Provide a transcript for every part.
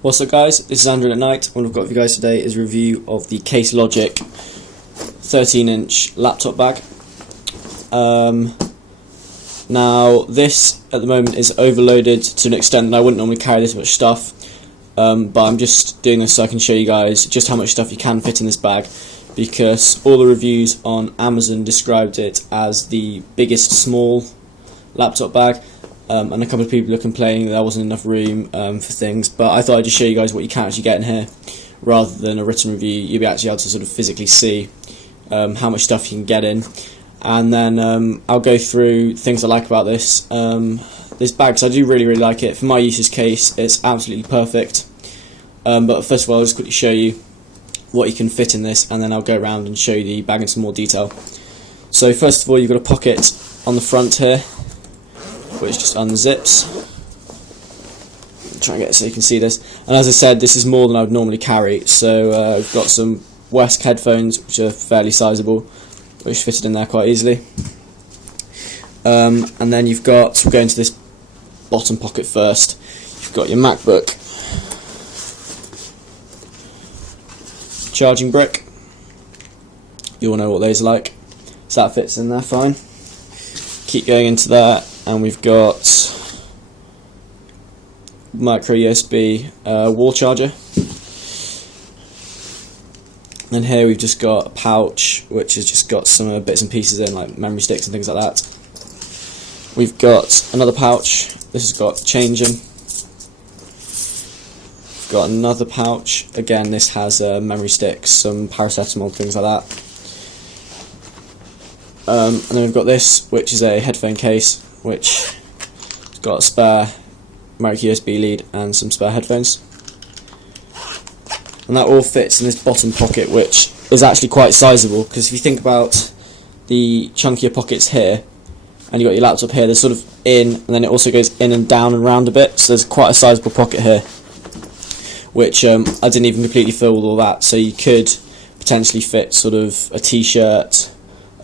What's up guys, this is Andrew at Night. What I've got for you guys today is a review of the CaseLogic 13-inch laptop bag. Now this at the moment is overloaded to an extent that I wouldn't normally carry this much stuff, but I'm just doing this so I can show you guys just how much stuff you can fit in this bag, because all the reviews on Amazon described it as the biggest small laptop bag. And a couple of people are complaining there wasn't enough room for things, but I thought I'd just show you guys what you can actually get in here. Rather than a written review, you'll be actually able to sort of physically see how much stuff you can get in. And then I'll go through things I like about this bag, because I do really like it. For my usage case, it's absolutely perfect. But first of all, I'll just quickly show you what you can fit in this, and then I'll go around and show you the bag in some more detail. So first of all, you've got a pocket on the front here, which just unzips. I'll try and get it so you can see this. And as I said, this is more than I would normally carry. So I've got some Wesk headphones, which are fairly sizable, which fitted in there quite easily. And then you've got, we'll go into this bottom pocket first. You've got your Macbook charging brick. You all know what those are like. So that fits in there fine. Keep going into that, and we've got micro USB wall charger. And here we've just got a pouch which has just got some bits and pieces in, like memory sticks and things like that. We've got another pouch. This has got change in. We've got another pouch. Again, this has memory sticks, some paracetamol, things like that. And then we've got this, which is a headphone case, which has got a spare micro USB lead and some spare headphones. And that all fits in this bottom pocket, which is actually quite sizable, because if you think about the chunkier pockets here, and you've got your laptop here, there's sort of in, and then it also goes in and down and round a bit, so there's quite a sizable pocket here, which I didn't even completely fill with all that, so you could potentially fit sort of a t-shirt,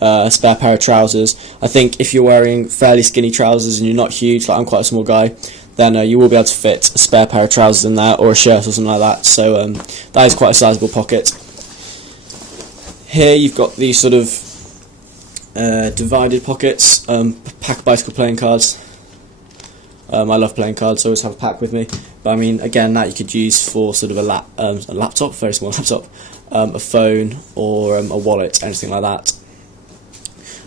a spare pair of trousers. I think if you're wearing fairly skinny trousers and you're not huge, like I'm quite a small guy, then you will be able to fit a spare pair of trousers in there, or a shirt or something like that. So that is quite a sizable pocket. Here you've got these sort of divided pockets. Pack of bicycle playing cards. I love playing cards, so I always have a pack with me. But I mean, again, that you could use for sort of a laptop, very small laptop, a phone, or a wallet, anything like that.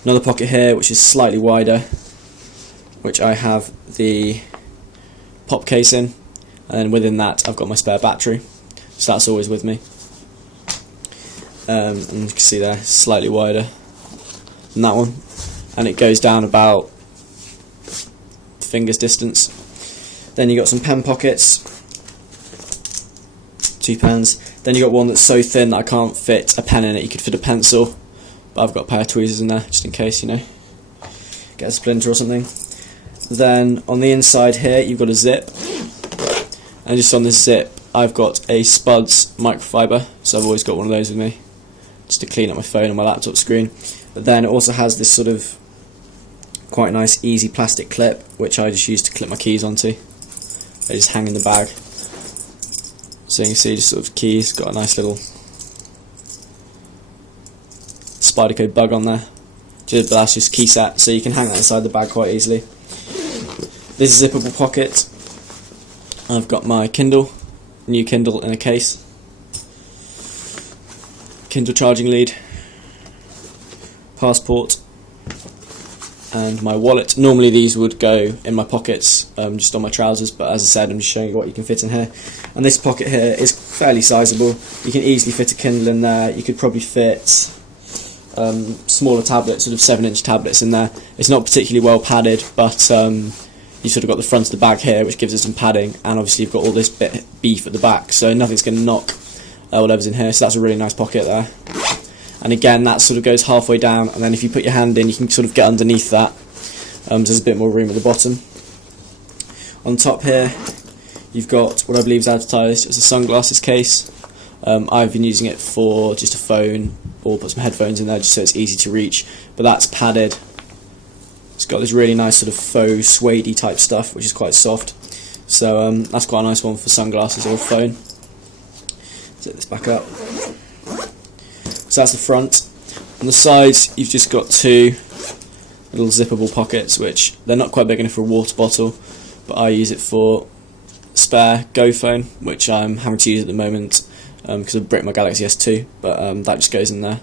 Another pocket here, which is slightly wider, which I have the pop case in, and then within that I've got my spare battery, so that's always with me. And you can see there, slightly wider than that one, and it goes down about fingers distance. Then you got some pen pockets, 2 pens. Then you got one that's so thin that I can't fit a pen in it. You could fit a pencil, but I've got a pair of tweezers in there just in case, you know, get a splinter or something. Then on the inside here you've got a zip, and just on this zip I've got a Spuds microfiber, so I've always got one of those with me just to clean up my phone and my laptop screen. But then it also has this sort of quite nice easy plastic clip, which I just use to clip my keys onto. They just hang in the bag, so you can see just sort of keys, got a nice little Spyderco bug on there, but that's just key set, so you can hang that inside the bag quite easily. This is a zippable pocket. I've got my Kindle, new Kindle in a case, Kindle charging lead, passport, and my wallet. Normally these would go in my pockets, just on my trousers, but as I said, I'm just showing you what you can fit in here. And this pocket here is fairly sizable. You can easily fit a Kindle in there. You could probably fit smaller tablets, sort of 7-inch tablets in there. It's not particularly well padded, but you've sort of got the front of the bag here, which gives it some padding, and obviously you've got all this bit beef at the back, so nothing's going to knock whatever's in here, so that's a really nice pocket there. And again, that sort of goes halfway down, and then if you put your hand in, you can sort of get underneath that. There's a bit more room at the bottom. On top here, you've got what I believe is advertised as a sunglasses case. I've been using it for just a phone, or put some headphones in there just so it's easy to reach, but that's padded. It's got this really nice sort of faux suede-y type stuff, which is quite soft, so that's quite a nice one for sunglasses or a phone. Zip this back up. So that's the front. On the sides you've just got two little zippable pockets, which they're not quite big enough for a water bottle, but I use it for spare Go phone, which I'm having to use at the moment because I've bricked my Galaxy S2, but that just goes in there,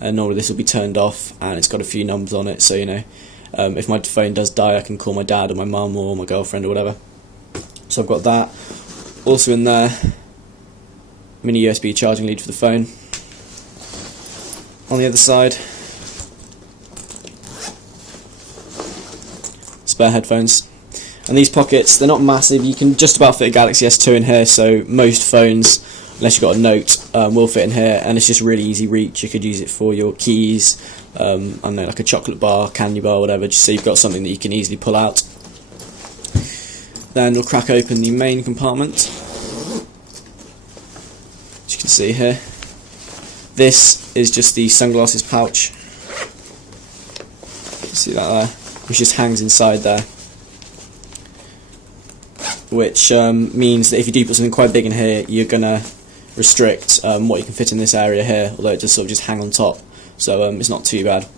and normally this will be turned off, and it's got a few numbers on it, so you know, if my phone does die I can call my dad or my mum or my girlfriend or whatever. So I've got that. Also in there, mini USB charging lead for the phone. On the other side, spare headphones. And these pockets, they're not massive, you can just about fit a Galaxy S2 in here, so most phones, unless you've got a Note, will fit in here, and it's just really easy reach. You could use it for your keys, I don't know, like a chocolate bar, candy bar, whatever, just so you've got something that you can easily pull out. Then we'll crack open the main compartment, as you can see here. This is just the sunglasses pouch, you can see that there, which just hangs inside there, which means that if you do put something quite big in here, you're going to restrict what you can fit in this area here, although it does sort of just hang on top, so it's not too bad.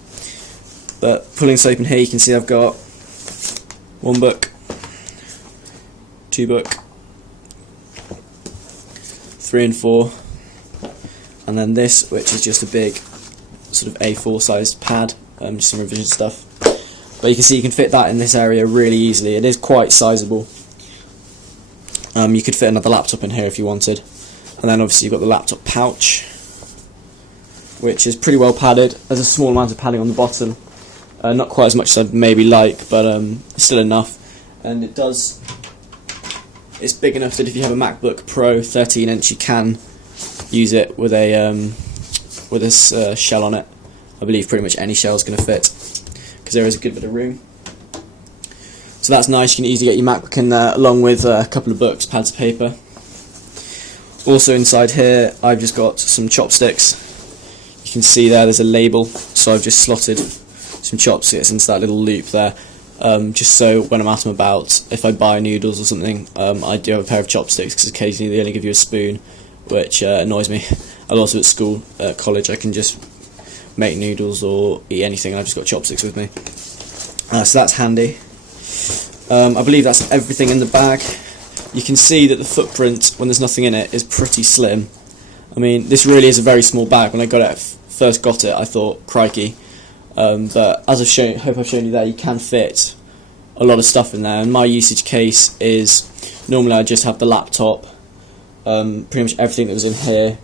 But pulling this open here, you can see I've got one book, two book, 3 and 4, and then this, which is just a big sort of A4 sized pad, just some revision stuff. But you can see you can fit that in this area really easily. It is quite sizable. You could fit another laptop in here if you wanted. And then obviously you've got the laptop pouch, which is pretty well padded. There's a small amount of padding on the bottom. Not quite as much as I'd maybe like, but still enough. And it's big enough that if you have a MacBook Pro 13-inch, you can use it with this shell on it. I believe pretty much any shell is going to fit, because there is a good bit of room. So that's nice, you can easily get your MacBook in there along with a couple of books, pads of paper. Also inside here I've just got some chopsticks. You can see there's a label, so I've just slotted some chopsticks into that little loop there, just so when I'm out and about, if I buy noodles or something, I do have a pair of chopsticks, because occasionally they only give you a spoon, which annoys me. And also at school, at college, I can just make noodles or eat anything, and I've just got chopsticks with me. So that's handy. I believe that's everything in the bag. You can see that the footprint, when there's nothing in it, is pretty slim. I mean, this really is a very small bag. When I first got it, I thought, crikey. But as hope I've shown you there, you can fit a lot of stuff in there. And my usage case is, normally I just have the laptop, pretty much everything that was in here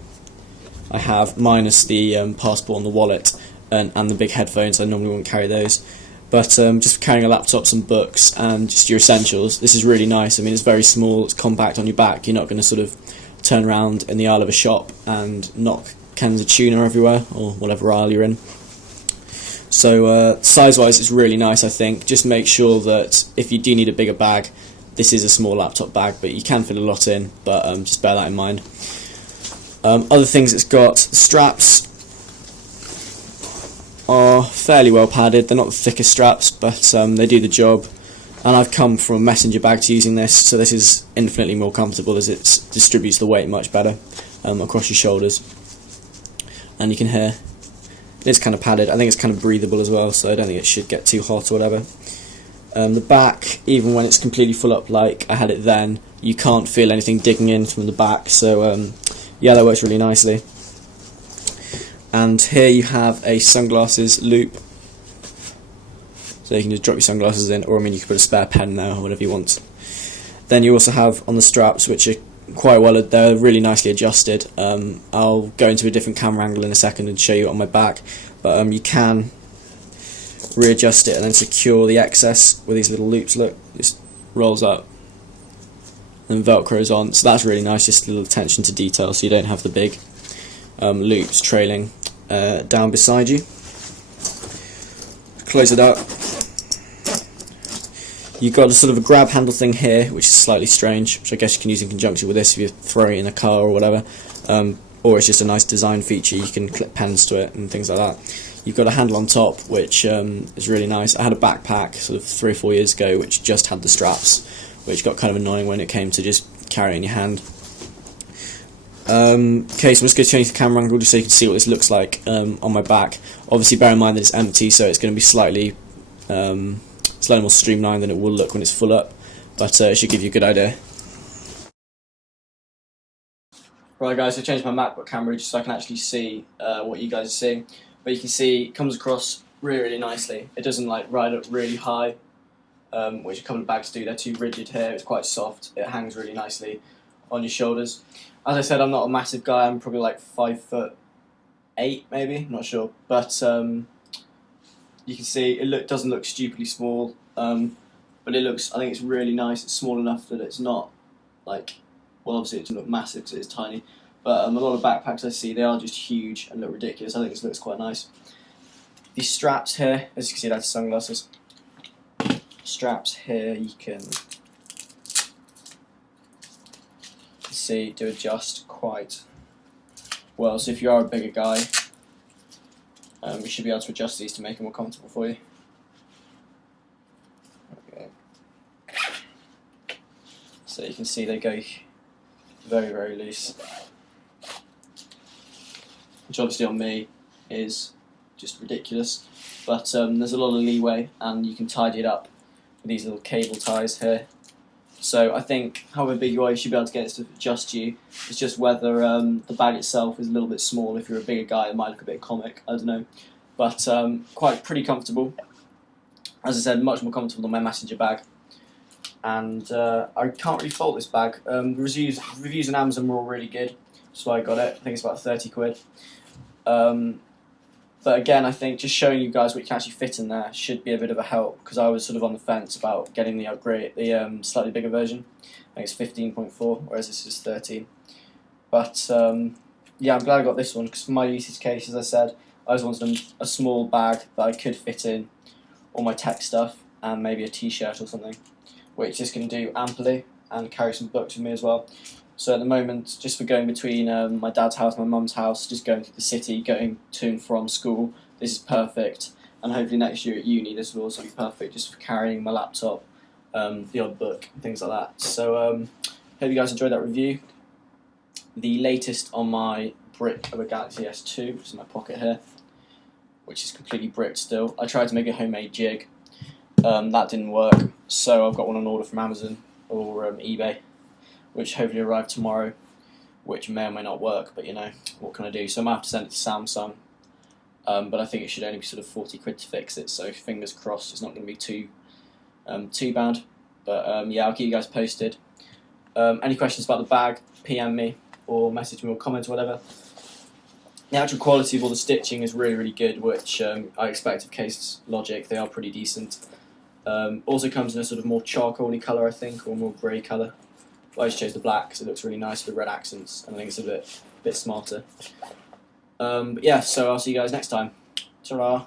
I have, minus the passport and the wallet, and the big headphones. I normally wouldn't carry those. But just for carrying a laptop, some books, and just your essentials, this is really nice. I mean, it's very small, it's compact on your back. You're not going to sort of turn around in the aisle of a shop and knock cans of tuna everywhere, or whatever aisle you're in. So size-wise, it's really nice, I think. Just make sure that if you do need a bigger bag, this is a small laptop bag, but you can fit a lot in, but just bear that in mind. Other things it's got, straps are fairly well padded. They're not the thickest straps, but they do the job. And I've come from a messenger bag to using this, so this is infinitely more comfortable, as it distributes the weight much better across your shoulders. And you can hear it's kind of padded. I think it's kind of breathable as well, so I don't think it should get too hot or whatever. The back, even when it's completely full up like I had it then, you can't feel anything digging in from the back, so yeah, that works really nicely. And here you have a sunglasses loop, so you can just drop your sunglasses in, or I mean you can put a spare pen there or whatever you want. Then you also have on the straps, which are quite well, they're really nicely adjusted. I'll go into a different camera angle in a second and show you it on my back, but you can readjust it and then secure the excess with these little loops. Look, it just rolls up and velcros on, so that's really nice, just a little attention to detail, so you don't have the big loops trailing down beside you. Close it up. You've got a sort of a grab handle thing here, which is slightly strange, which I guess you can use in conjunction with this if you're throwing it in a car or whatever. or it's just a nice design feature. You can clip pens to it and things like that. You've got a handle on top, which is really nice. I had a backpack sort of 3 or 4 years ago which just had the straps, which got kind of annoying when it came to just carrying in your hand. Okay, so I'm just going to change the camera angle just so you can see what this looks like on my back. Obviously bear in mind that it's empty, so it's going to be slightly more streamlined than it will look when it's full up, but it should give you a good idea. Right guys, I changed my Macbook camera just so I can actually see what you guys are seeing. But you can see it comes across really nicely. It doesn't like ride up really high, which a couple of bags do. They're too rigid here. It's quite soft. It hangs really nicely on your shoulders. As I said, I'm not a massive guy. I'm probably like 5'8", maybe. I'm not sure. But you can see it doesn't look stupidly small. But it looks. I think it's really nice. It's small enough that it's not like. Well, obviously it doesn't look massive because it's tiny. But a lot of backpacks I see, they are just huge and look ridiculous. I think this looks quite nice. These straps here, as you can see, that's sunglasses. Straps here, you can see do adjust quite well. So if you are a bigger guy, you should be able to adjust these to make them more comfortable for you. Okay. So you can see they go very, very loose, which obviously on me is just ridiculous, but there's a lot of leeway and you can tidy it up with these little cable ties here. So I think however big you are, you should be able to get it to adjust you. It's just whether the bag itself is a little bit small. If you're a bigger guy, it might look a bit comic, I don't know, but pretty comfortable. As I said, much more comfortable than my Messenger bag. And I can't really fault this bag. The reviews on Amazon were all really good, so I got it. I think it's about 30 quid. But again, I think just showing you guys what you can actually fit in there should be a bit of a help, because I was sort of on the fence about getting the upgrade, the slightly bigger version. I think it's 15.4, whereas this is 13. But yeah, I'm glad I got this one, because for my usage case, as I said, I just wanted a small bag that I could fit in all my tech stuff and maybe a t-shirt or something, which this can do amply, and carry some books with me as well. So at the moment, just for going between my dad's house and my mum's house, just going through the city, going to and from school, this is perfect. And hopefully next year at uni, this will also be perfect, just for carrying my laptop, the odd book, and things like that. So hope you guys enjoyed that review. The latest on my brick of a Galaxy S2, which is in my pocket here, which is completely bricked still. I tried to make a homemade jig. That didn't work, so I've got one on order from Amazon or eBay, which hopefully arrive tomorrow, which may or may not work, but you know, what can I do? So I might have to send it to Samsung, but I think it should only be sort of 40 quid to fix it, so fingers crossed it's not going to be too bad. But yeah, I'll keep you guys posted. Any questions about the bag, PM me or message me or comment or whatever. The actual quality of all the stitching is really, really good, which I expect of CaseLogic. They are pretty decent. Also comes in a sort of more charcoaly colour, I think, or more grey colour. But I just chose the black because it looks really nice with red accents, and I think it's a bit smarter. But yeah, so I'll see you guys next time. Ta-ra!